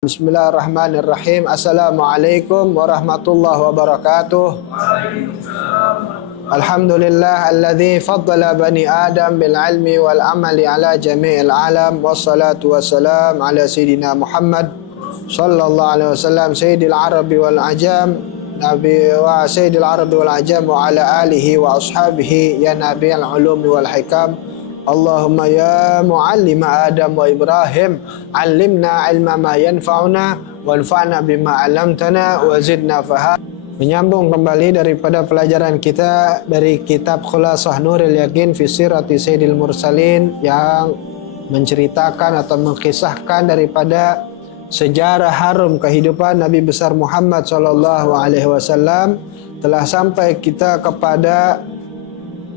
Bismillahirrahmanirrahim. Assalamualaikum warahmatullahi wabarakatuh. Alhamdulillah alladzi faddala bani Adam bil ilmi wal amali ala jami'il alam, wassalatu wassalam ala sayyidina Muhammad sallallahu alaihi wasallam sayyidil arabi wal ajam nabi wa sayyidil arabi wal ajam wa ala alihi wa ashabihi ya nabiyal ulumi wal hikam. Allahumma ya muallim Adam wa Ibrahim, allimna ilma ma yanfa'una wanfa'na bima 'allamtana wa zidna faham. Menyambung kembali daripada pelajaran kita dari kitab Khulasah Nuril Yaqin fi Sirati Sayyidil Mursalin, yang menceritakan atau mengkisahkan daripada sejarah harum kehidupan Nabi besar Muhammad sallallahu alaihi wasallam. Telah sampai kita kepada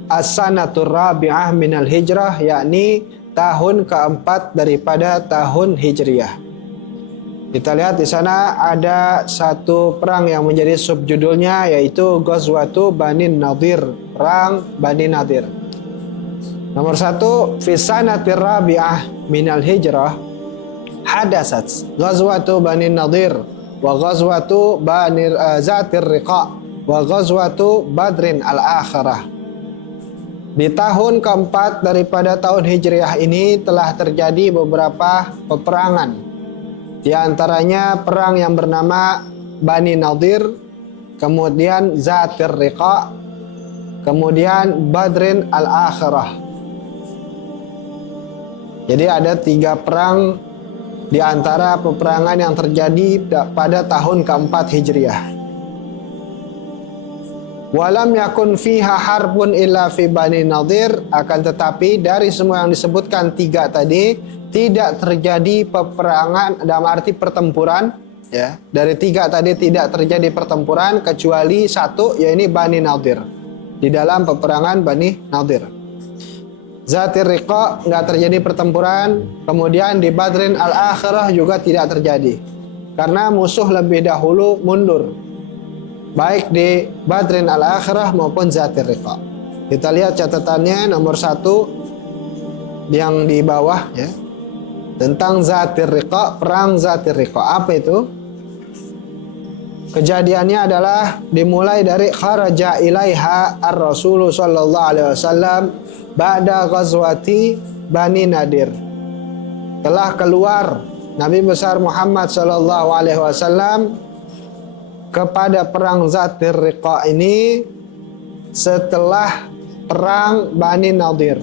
As-sanatur rabi'ah minal hijrah, yakni tahun keempat daripada tahun hijriyah. Kita lihat di sana ada satu perang yang menjadi subjudulnya, yaitu Ghazwatu Bani Nadir, perang Bani Nadir. Nomor 1, fi sanatir rabi'ah minal hijrah hadasat Ghazwatu Bani Nadir wa Ghazwatu Bani Zatir Riqa wa Ghazwatu Badrin al-akhirah. Di tahun keempat daripada tahun Hijriah ini telah terjadi beberapa peperangan. Di antaranya perang yang bernama Bani Nadir, kemudian Zatir Riqa, kemudian Badrin al-akhirah. Jadi ada 3 perang di antara peperangan yang terjadi pada tahun keempat Hijriah. Walam yakun fiha harbun illa fi Bani Nadir, akan tetapi dari semua yang disebutkan 3 tadi tidak terjadi peperangan dalam arti pertempuran, ya. Dari 3 tadi tidak terjadi pertempuran kecuali 1, yaitu Bani Nadir. Di dalam peperangan Bani Nadir, Zatir Riqa nggak terjadi pertempuran, kemudian di Badrin al-akhirah juga tidak terjadi karena musuh lebih dahulu mundur, baik di Badrin al-akhirah maupun Zatir Riqa. Kita lihat catatannya nomor 1 yang di bawah, ya, tentang Zatir Riqa, perang Zatir Riqa. Apa itu? Kejadiannya adalah dimulai dari kharaja ilaiha ar-Rasul sallallahu alaihi wasallam ba'da ghazwati Bani Nadir. Telah keluar Nabi besar Muhammad sallallahu alaihi wasallam kepada perang Zatir Riqa ini setelah perang Bani Nadir.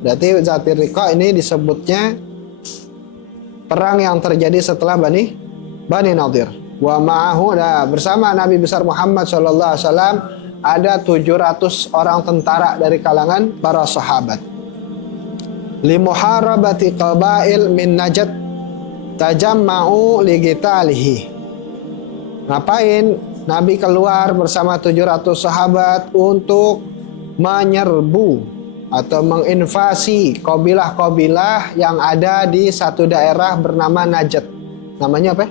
Berarti Zatir Riqa ini disebutnya perang yang terjadi setelah Bani Nadir. Wa ma'ahu, bersama Nabi besar Muhammad sallallahu alaihi wasallam ada 700 orang tentara dari kalangan para sahabat. Li muharabati qabail min Najd tajamma'u li qitalihi. Ngapain Nabi keluar bersama 700 sahabat untuk menyerbu atau menginvasi kabilah-kabilah yang ada di satu daerah bernama Najd. Namanya apa?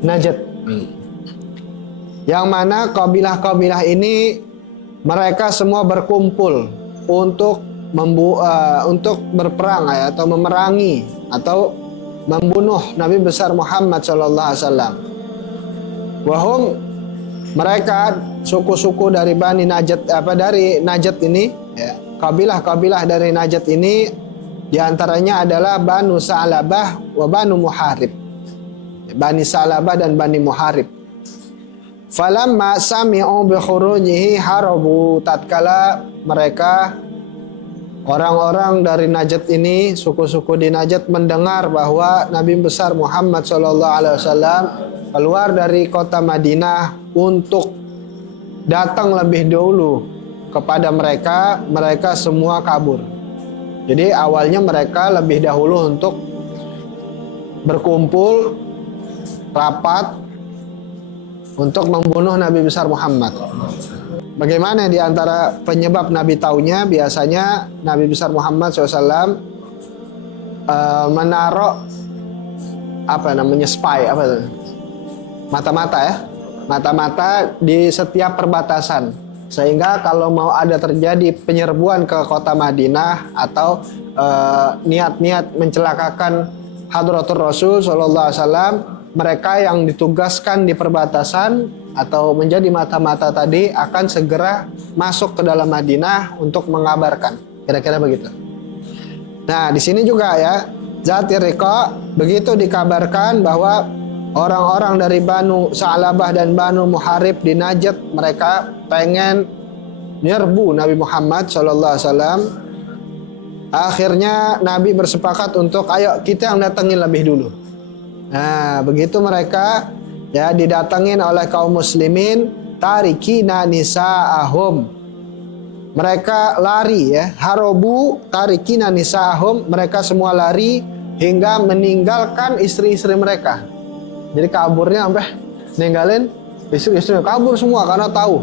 Najd. Yang mana kabilah-kabilah ini mereka semua berkumpul untuk berperang, ya, atau memerangi atau membunuh Nabi besar Muhammad sallallahu alaihi wasallam. Wahum, mereka suku-suku dari Bani Najd, dari Najd ini, ya, kabilah-kabilah dari Najd ini diantaranya adalah Banu Sa'labah wa Banu Muharib. Bani Sa'labah dan Bani Muharib. Falamma sami'u bi khurujihi harabu, tatkala mereka orang-orang dari Najd ini, suku-suku di Najd mendengar bahwa Nabi besar Muhammad sallallahu alaihi wasallam keluar dari kota Madinah untuk datang lebih dulu kepada mereka, mereka semua kabur. Jadi awalnya mereka lebih dahulu untuk berkumpul rapat untuk membunuh Nabi besar Muhammad. Bagaimana di antara penyebab Nabi taunya? Biasanya Nabi besar Muhammad SAW menaruh spy, mata-mata, ya, mata-mata di setiap perbatasan, sehingga kalau mau ada terjadi penyerbuan ke kota Madinah atau niat-niat mencelakakan Hadratur Rasul sallallahu alaihi wasallam, mereka yang ditugaskan di perbatasan atau menjadi mata-mata tadi akan segera masuk ke dalam Madinah untuk mengabarkan. Kira-kira begitu. Nah, di sini juga ya, Zatir Riqa begitu dikabarkan bahwa orang-orang dari Banu Sa'labah dan Banu Muharib di Najd, mereka pengen nyerbu Nabi Muhammad SAW. Akhirnya Nabi bersepakat untuk ayo kita yang datangin lebih dulu. Nah, begitu mereka ya didatangin oleh kaum muslimin, tarikina nisa'ahum. Mereka lari ya, harobu tarikina nisa'ahum, mereka semua lari hingga meninggalkan istri-istri mereka. Jadi kaburnya sampai ninggalin istri-istri, kabur semua karena tahu.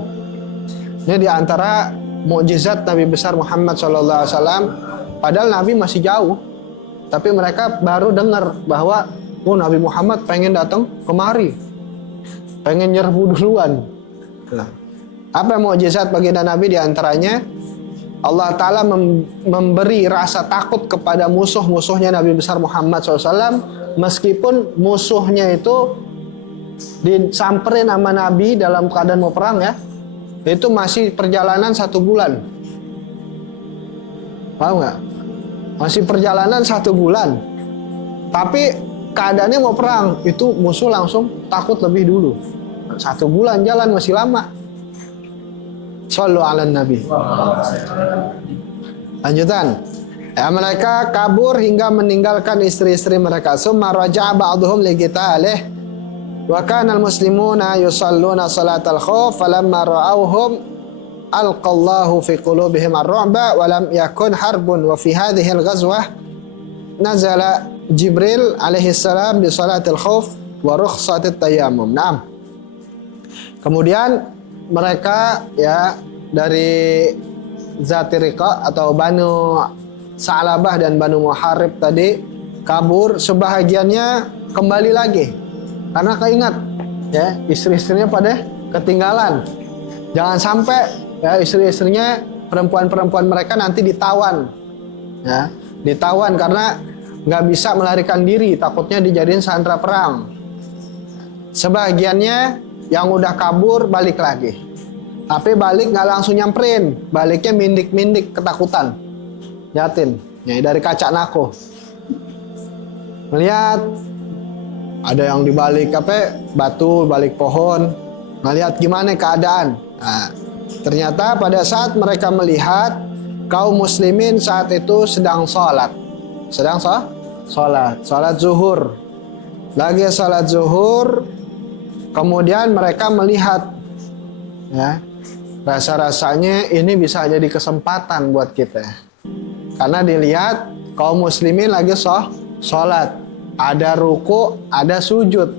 Ini diantara mukjizat Nabi besar Muhammad SAW. Padahal Nabi masih jauh, tapi mereka baru dengar bahwa Nabi Muhammad pengen datang kemari, pengen nyerbu duluan. Nah, apa mukjizat baginda Nabi? Diantaranya Allah Ta'ala memberi rasa takut kepada musuh-musuhnya Nabi besar Muhammad SAW, meskipun musuhnya itu disamperin sama Nabi dalam keadaan mau perang ya, itu masih perjalanan 1 bulan. Paham nggak? Masih perjalanan 1 bulan, tapi keadaannya mau perang, itu musuh langsung takut lebih dulu. 1 bulan jalan masih lama. Shallu ala Nabi. Lanjutan. Ya, mereka kabur hingga meninggalkan istri-istri mereka. Summa raja'a ba'duhum li qitalih. Wa kana al-muslimuna yusalluna salatal khauf falamma ra'awhum alqallahu fi qulubihim ar-ru'ba wa lam yakun harbun wa fi hadhihi al-ghazwah nazala Jibril alaihi salam di salatil khauf wa rukhsatit tayammum. Naam. Kemudian mereka ya dari Zatir Riqa atau Banu Sa'labah dan Banu Muharib tadi kabur, sebahagiannya kembali lagi karena keingat ya istri-istrinya pada ketinggalan. Jangan sampai ya istri-istrinya, perempuan-perempuan mereka nanti ditawan. Ya, ditawan karena nggak bisa melarikan diri, takutnya dijadiin sandera perang. Sebagiannya yang udah kabur balik lagi, tapi balik nggak langsung nyamperin, baliknya mindik-mindik ketakutan, liatin ya dari kaca nako, melihat ada yang dibalik batu, balik pohon, ngelihat gimana keadaan. Nah, ternyata pada saat mereka melihat kaum muslimin saat itu sedang sholat. Sholat zuhur. Lagi sholat zuhur, kemudian mereka melihat ya, rasa-rasanya ini bisa jadi kesempatan buat kita. Karena dilihat kaum muslimin lagi sholat, ada ruku, ada sujud.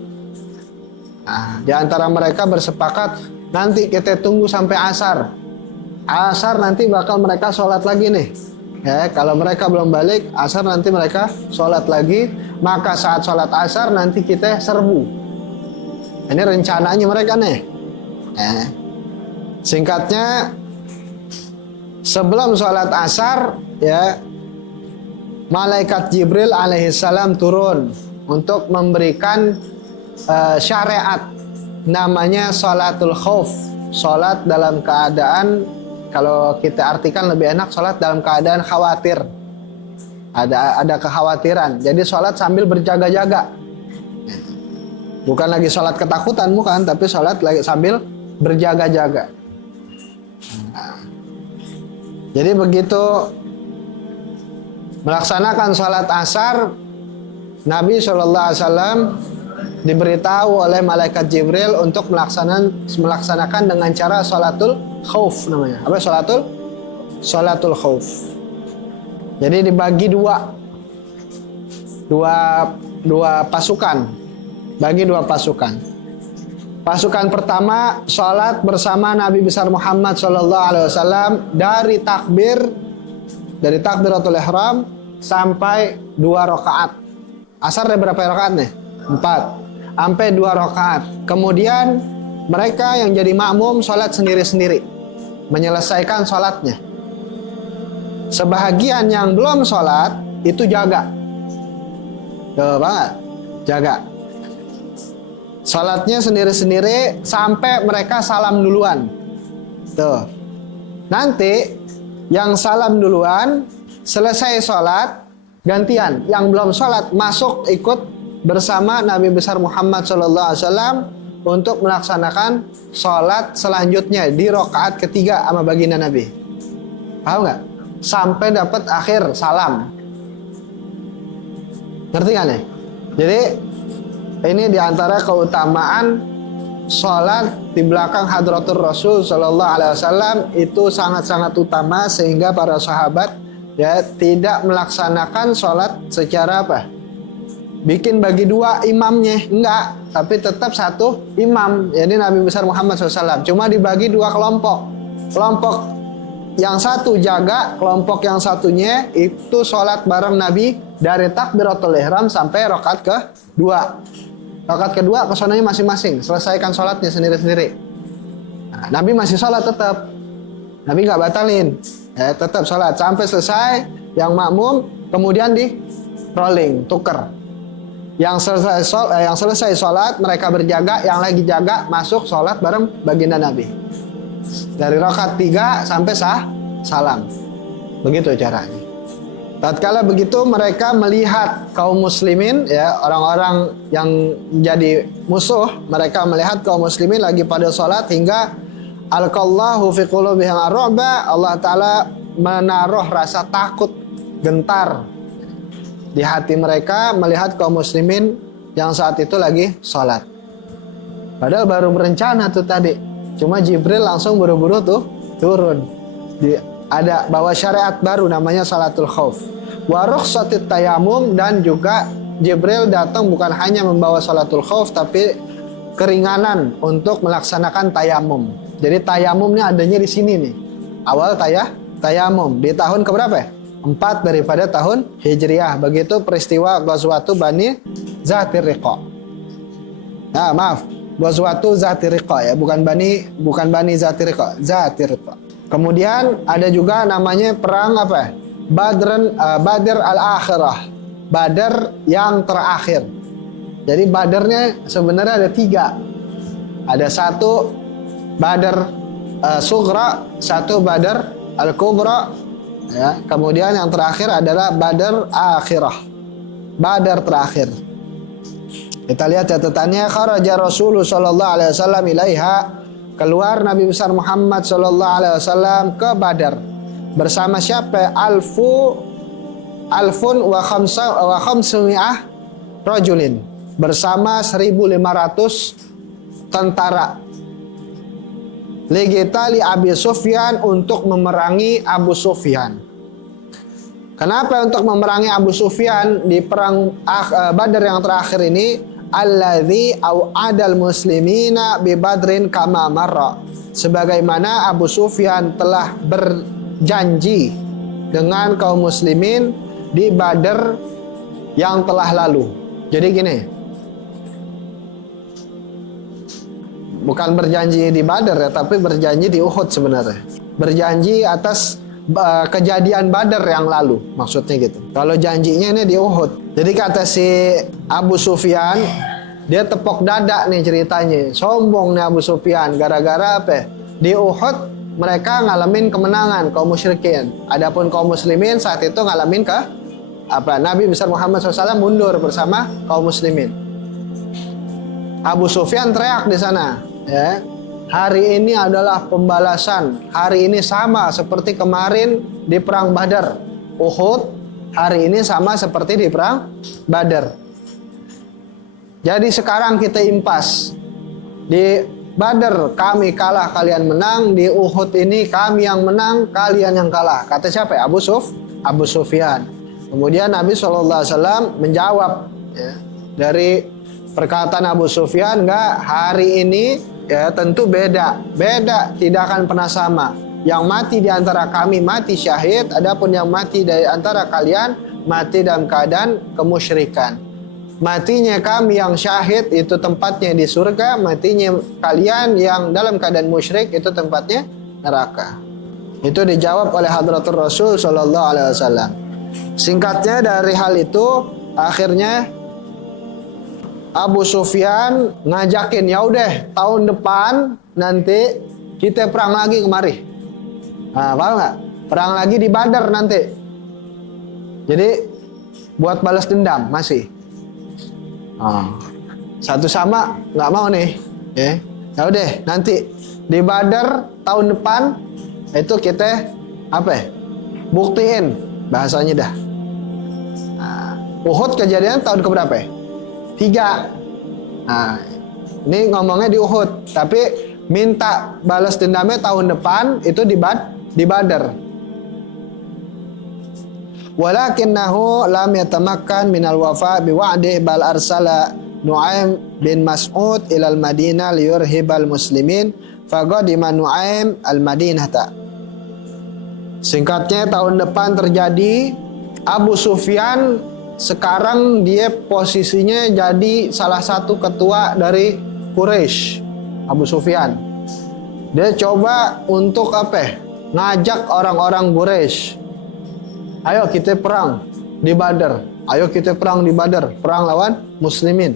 Nah, di antara mereka bersepakat nanti kita tunggu sampai asar. Asar nanti bakal mereka sholat lagi nih. Ya, kalau mereka belum balik, asar nanti mereka sholat lagi. Maka saat sholat asar nanti kita serbu. Ini rencananya mereka nih. Ya. Singkatnya, sebelum sholat asar, ya, malaikat Jibril alaihissalam turun untuk memberikan syariat namanya sholatul khauf. Sholat dalam keadaan, kalau kita artikan lebih enak, sholat dalam keadaan khawatir. Ada kekhawatiran. Jadi sholat sambil berjaga-jaga. Bukan lagi sholat ketakutan, bukan, tapi sholat lagi sambil berjaga-jaga. Nah, jadi begitu melaksanakan sholat asar, Nabi SAW diberitahu oleh malaikat Jibril untuk melaksanakan dengan cara sholatul khauf namanya. Apa sholatul khauf. Jadi dibagi dua pasukan. Bagi 2 pasukan. Pasukan pertama sholat bersama Nabi besar Muhammad SAW dari takbiratul ihram sampai 2 rakaat. Asar ada berapa rakaat nih? 4. Sampai 2 rakaat. Kemudian mereka yang jadi makmum sholat sendiri-sendiri, menyelesaikan sholatnya. Sebahagian yang belum sholat itu jaga. Tuh banget, jaga. Salatnya sendiri-sendiri sampai mereka salam duluan. Tuh. Nanti yang salam duluan selesai sholat gantian. Yang belum sholat masuk ikut bersama Nabi besar Muhammad SAW untuk melaksanakan sholat selanjutnya di rakaat ketiga sama baginda Nabi. Paham nggak? Sampai dapat akhir salam. Ngerti kan ya? Jadi ini diantara keutamaan sholat di belakang hadratur Rasul Sallallahu Alaihi Wasallam itu sangat-sangat utama, sehingga para sahabat ya tidak melaksanakan sholat secara apa? Bikin bagi dua imamnya, enggak, tapi tetap satu imam. Jadi Nabi besar Muhammad SAW cuma dibagi dua kelompok. Kelompok yang satu jaga, kelompok yang satunya itu sholat bareng Nabi dari takbiratul ihram sampai rakaat kedua. Rakaat kedua kesonanya masing-masing, selesaikan sholatnya sendiri-sendiri. Nah, Nabi masih sholat tetap, Nabi nggak batalin, tetap sholat sampai selesai. Yang makmum kemudian di rolling, tuker. Yang selesai sholat mereka berjaga, yang lagi jaga masuk sholat bareng baginda Nabi. Dari rakaat 3 sampai salam. Begitu caranya. Tatkala begitu mereka melihat kaum muslimin, ya orang-orang yang menjadi musuh, mereka melihat kaum muslimin lagi pada sholat hingga alqallahu fi qulubihim ar-ru'ba, Allah Ta'ala menaruh rasa takut, gentar di hati mereka melihat kaum muslimin yang saat itu lagi sholat. Padahal baru berencana tuh tadi, cuma Jibril langsung buru-buru tuh turun. Ada bawa syariat baru namanya salatul khauf. Wa rukhsatit tayamum, dan juga Jibril datang bukan hanya membawa salatul khauf tapi keringanan untuk melaksanakan tayamum. Jadi tayamumnya adanya di sini nih. Awal tayamum di tahun keberapa ya? 4 daripada tahun Hijriah. Begitu peristiwa Ghazwatu Bani Zatir Riqa. Nah, maaf, Ghazwatu Zatir Riqa ya, bukan Bani Zatir Riqa, Zatir Riqa. Kemudian ada juga namanya perang apa? Badr al-Akhirah. Badar yang terakhir. Jadi Badarnya sebenarnya ada 3. Ada 1 Badar Sughra, 1 Badar al-Kubra. Ya, kemudian yang terakhir adalah Badar Akhirah. Badar terakhir. Kita lihat catatannya, kharaja Rasulullah sallallahu alaihi wasallam ilaiha. Keluar Nabi besar Muhammad sallallahu alaihi wasallam ke Badar bersama siapa? Alfun wa khamsumi'ah rajulin, bersama 1.500 tentara. Ligitali Abi Sufyan, untuk memerangi Abu Sufyan. Kenapa untuk memerangi Abu Sufyan di perang Badar yang terakhir ini? Alladzi au'adal muslimina bi Badrin kama marra. Sebagaimana Abu Sufyan telah berjanji dengan kaum muslimin di Badar yang telah lalu. Jadi gini, bukan berjanji di Badar ya, tapi berjanji di Uhud sebenarnya. Berjanji atas kejadian Badar yang lalu, maksudnya gitu. Kalau janjinya ini di Uhud. Jadi kata si Abu Sufyan, dia tepok dada nih ceritanya. Sombong nih Abu Sufyan, gara-gara apa? Di Uhud mereka ngalamin kemenangan kaum musyrikin. Adapun kaum muslimin saat itu ngalamin Nabi besar Muhammad SAW mundur bersama kaum muslimin. Abu Sufyan teriak di sana, ya. Hari ini adalah pembalasan. Hari ini sama seperti kemarin di perang Badar. Uhud hari ini sama seperti di perang Badar. Jadi sekarang kita impas. Di Badar kami kalah, kalian menang. Di Uhud ini kami yang menang, kalian yang kalah. Kata siapa? Abu Sufyan. Kemudian Nabi SAW menjawab, ya, dari perkataan Abu Sufyan, enggak, hari ini ya tentu beda, tidak akan pernah sama. Yang mati di antara kami mati syahid, adapun yang mati dari antara kalian mati dalam keadaan kemusyrikan. Matinya kami yang syahid itu tempatnya di surga, matinya kalian yang dalam keadaan musyrik itu tempatnya neraka. Itu dijawab oleh Hadratur Rasul sallallahu alaihi wasallam. Singkatnya dari hal itu, akhirnya Abu Sufyan ngajakin, ya udah tahun depan nanti kita perang lagi kemari. Nah, paham nggak? Perang lagi di Badar nanti. Jadi buat balas dendam masih. Satu sama nggak mau nih. Ya udah nanti di Badar tahun depan itu kita buktiin bahasanya dah. Uhud kejadian tahun keberapa? 3. Nah, ini ngomongnya di Uhud, tapi minta balas dendamnya tahun depan itu di Badar. Walakinnahu lam yatamakkan minal wafa biwa'dih bal arsala Nu'aim bin Mas'ud ilal Madinah liyurhibal muslimin faqadima Nu'aim al-Madinah. Singkatnya, tahun depan terjadi Abu Sufyan sekarang dia posisinya jadi salah satu ketua dari Quraisy. Abu Sufyan dia coba untuk ngajak orang-orang Quraisy, ayo kita perang di Badar, ayo kita perang di Badar, perang lawan muslimin.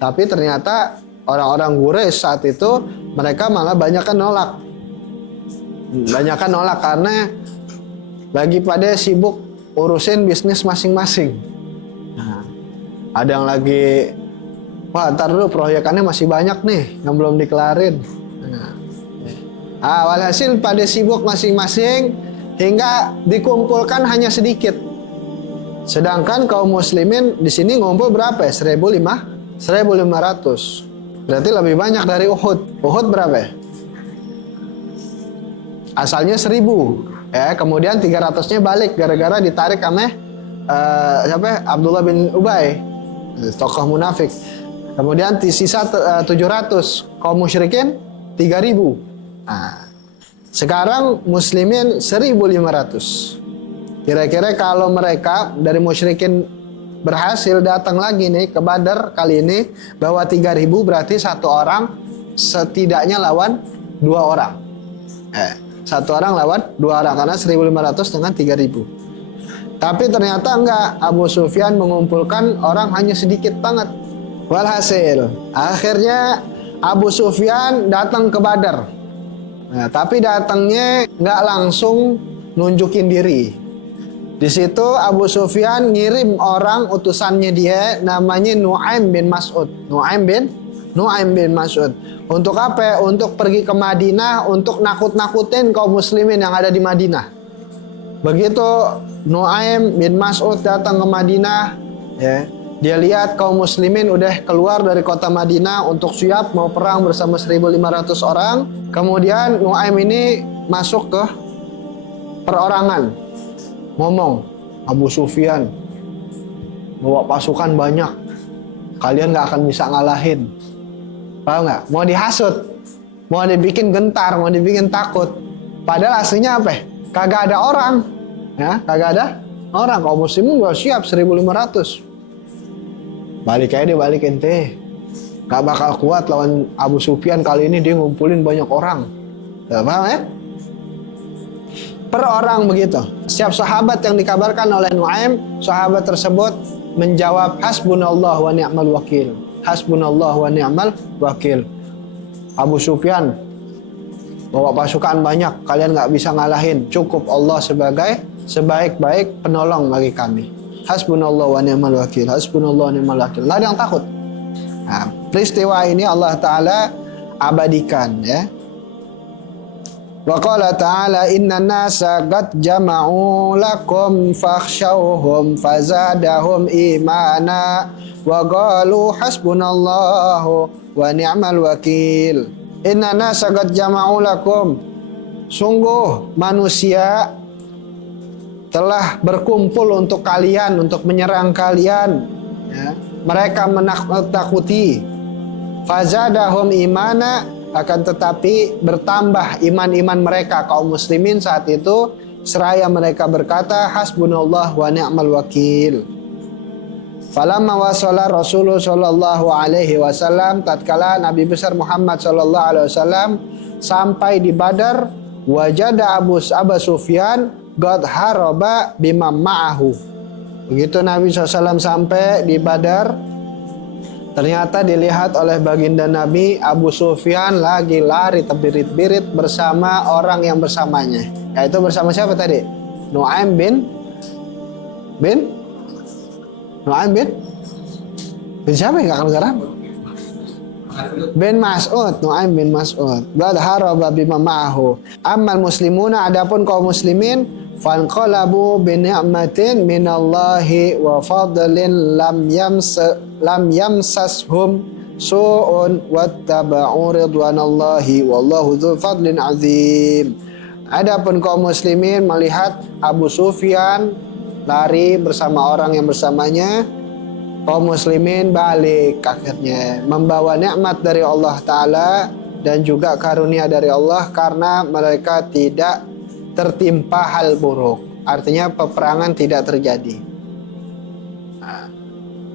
Tapi ternyata orang-orang Quraisy saat itu mereka malah banyakan nolak karena lagi pada sibuk urusin bisnis masing-masing. Ada yang lagi, wah ntar dulu proyekannya masih banyak nih yang belum dikelarin. Walhasil pada sibuk masing-masing hingga dikumpulkan hanya sedikit. Sedangkan kaum muslimin di sini ngumpul berapa ya? 1.500. Berarti lebih banyak dari Uhud. Uhud berapa ya? Asalnya 1.000. Kemudian 300-nya balik gara-gara ditarik sama Abdullah bin Ubay, tokoh munafik. Kemudian sisa 700, kaum musyrikin 3.000. Sekarang muslimin 1.500. Kira-kira kalau mereka dari musyrikin berhasil datang lagi nih ke Badar kali ini bawa 3.000, berarti satu orang setidaknya lawan 2 orang. Satu orang lawan 2 orang karena 1.500 dengan 3.000. Tapi ternyata enggak, Abu Sufyan mengumpulkan orang hanya sedikit banget. Walhasil akhirnya Abu Sufyan datang ke Badar. Tapi datangnya enggak langsung nunjukin diri. Di situ Abu Sufyan ngirim orang utusannya dia namanya Nu'aim bin Mas'ud. Nu'aim bin Mas'ud. Untuk apa? Untuk pergi ke Madinah untuk nakut-nakutin kaum muslimin yang ada di Madinah. Begitu Nu'aim bin Mas'ud datang ke Madinah, dia lihat kaum muslimin udah keluar dari kota Madinah untuk siap mau perang bersama 1.500 orang. Kemudian Nu'aim ini masuk ke perorangan, ngomong, Abu Sufyan bawa pasukan banyak, kalian gak akan bisa ngalahin. Paham nggak? Mau dihasut, mau dibikin gentar, mau dibikin takut. Padahal aslinya kagak ada orang, kagak ada orang. Kaum muslimin udah siap 1.500. Balik aja deh, balik ente. Gak bakal kuat lawan Abu Sufyan kali ini, dia ngumpulin banyak orang. Paham ya? Per orang begitu. Setiap sahabat yang dikabarkan oleh Nu'aim, sahabat tersebut menjawab hasbunallah wa ni'mal wakil. Hasbunallah wa ni'mal wakil. Abu Sufyan bawa pasukan banyak, kalian gak bisa ngalahin. Cukup Allah sebagai sebaik-baik penolong bagi kami. Hasbunallah wa ni'mal wakil. Hasbunallah wa ni'mal wakil. Gak ada yang takut. Peristiwa ini Allah Ta'ala abadikan, ya. Wa qala ta'ala inna nasa qad jama'u lakum fakhshawhum fazadahum imana wa qalu hasbunallahu wa ni'mal wakil. Inna nasa qad jama'u lakum, sungguh manusia telah berkumpul untuk kalian, untuk menyerang kalian, ya. Mereka menakut-nakuti. Fazadahum imana, akan tetapi bertambah iman-iman mereka kaum muslimin saat itu seraya mereka berkata hasbunallah wa ni'mal wakil. Falamma wasala Rasulullah sallallahu alaihi wasallam, tatkala Nabi besar Muhammad sallallahu alaihi wasallam sampai di Badar, wajada Abu Sufyan qad haraba bima ma'ahu. Begitu Nabi SAW sampai di Badar, Ternyata dilihat oleh baginda Nabi, Abu Sufyan lagi lari terbirit-birit bersama orang yang bersamanya. Yaitu bersama siapa tadi? Nu'aim bin Nu'aim bin siapa yang gak kedengaran? Bin Mas'ud, Nu'aim bin Mas'ud. Bal haraba bima ma'ahu. Ammal muslimuna, adapun kaum muslimin, fanqalabu bi ni'matin minallahi wa fadlin lam yamsashum su'un wattaba'u ridwanallahi wallahu dzul fadlin azim. Adapun kaum muslimin melihat Abu Sufyan lari bersama orang yang bersamanya, kaum muslimin balik akhirnya membawa nikmat dari Allah Ta'ala dan juga karunia dari Allah karena mereka tidak tertimpa hal buruk. Artinya peperangan tidak terjadi.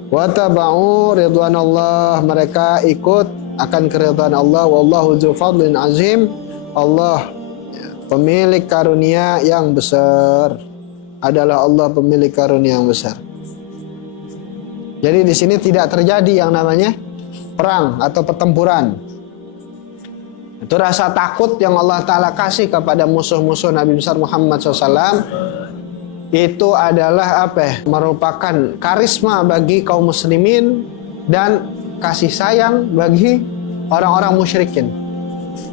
Wattaba'u ridwanallah, mereka ikut akan keridhaan Allah. Wallahu dzul fadlin azim, Allah pemilik karunia yang besar. Adalah Allah pemilik karunia yang besar. Jadi di sini tidak terjadi yang namanya perang atau pertempuran. Itu rasa takut yang Allah Ta'ala kasih kepada musuh-musuh Nabi besar Muhammad SAW. Itu adalah merupakan karisma bagi kaum muslimin dan kasih sayang bagi orang-orang musyrikin.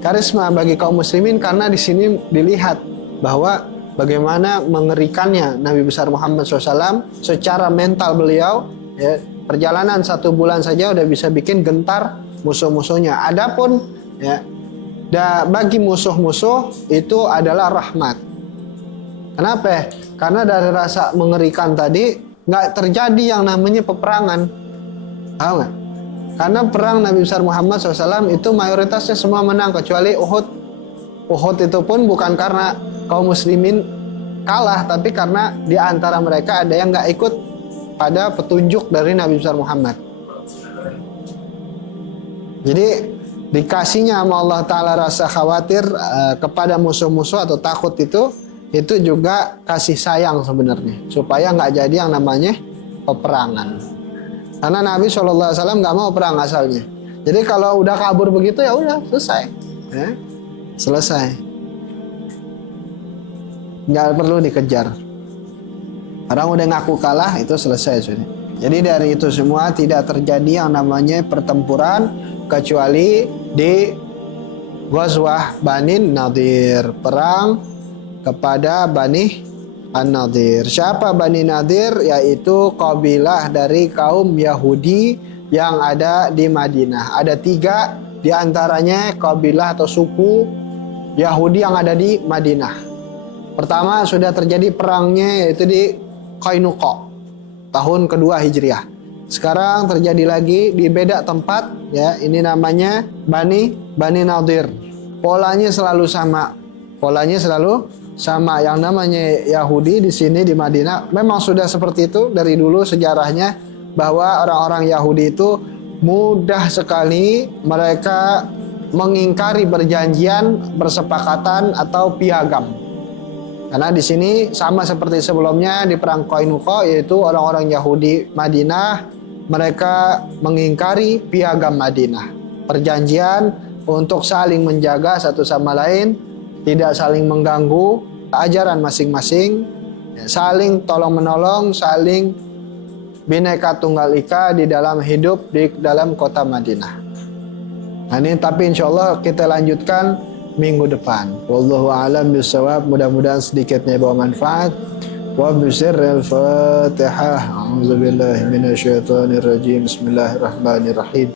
Karisma bagi kaum muslimin karena di sini dilihat bahwa bagaimana mengerikannya Nabi besar Muhammad SAW secara mental beliau. Ya, perjalanan 1 bulan saja udah bisa bikin gentar musuh-musuhnya. Adapun ya, bagi musuh-musuh itu adalah rahmat. Kenapa? Karena dari rasa mengerikan tadi nggak terjadi yang namanya peperangan. Tahu nggak? Karena perang Nabi besar Muhammad SAW itu mayoritasnya semua menang kecuali Uhud. Uhud itu pun bukan karena kaum muslimin kalah, tapi karena di antara mereka ada yang nggak ikut pada petunjuk dari Nabi besar Muhammad. Jadi dikasihnya sama Allah Ta'ala rasa khawatir kepada musuh-musuh atau takut itu juga kasih sayang sebenarnya, supaya nggak jadi yang namanya peperangan. Karena Nabi SAW nggak mau perang asalnya. Jadi kalau udah kabur begitu ya udah selesai, ya, selesai, nggak perlu dikejar. Orang udah ngaku kalah itu selesai sudah. Jadi dari itu semua tidak terjadi yang namanya pertempuran kecuali di Ghazwah Bani Nadir, perang kepada Bani An-Nadir. Siapa Bani Nadir? Yaitu kabilah dari kaum Yahudi yang ada di Madinah. Ada 3 di antaranya kabilah atau suku Yahudi yang ada di Madinah. Pertama sudah terjadi perangnya yaitu di Qainuqa tahun kedua Hijriah. Sekarang terjadi lagi di beda tempat, ya, ini namanya Bani Nadir. Polanya selalu sama. Yang namanya Yahudi di sini di Madinah memang sudah seperti itu dari dulu sejarahnya, bahwa orang-orang Yahudi itu mudah sekali mereka mengingkari perjanjian, persepakatan atau piagam. Karena di sini sama seperti sebelumnya di perang Qainuqa, yaitu orang-orang Yahudi Madinah mereka mengingkari piagam Madinah, perjanjian untuk saling menjaga satu sama lain, tidak saling mengganggu ajaran masing-masing, saling tolong menolong, saling Bhinneka Tunggal Ika di dalam hidup di dalam kota Madinah. Nah ini tapi insya Allah kita lanjutkan minggu depan. Wallahu a'lam bishawab. Mudah-mudahan sedikitnya bawa manfaat. Wa bisirril Fatihah. A'udzubillahi minasyaitonir rajim. Bismillahirrahmanirrahim.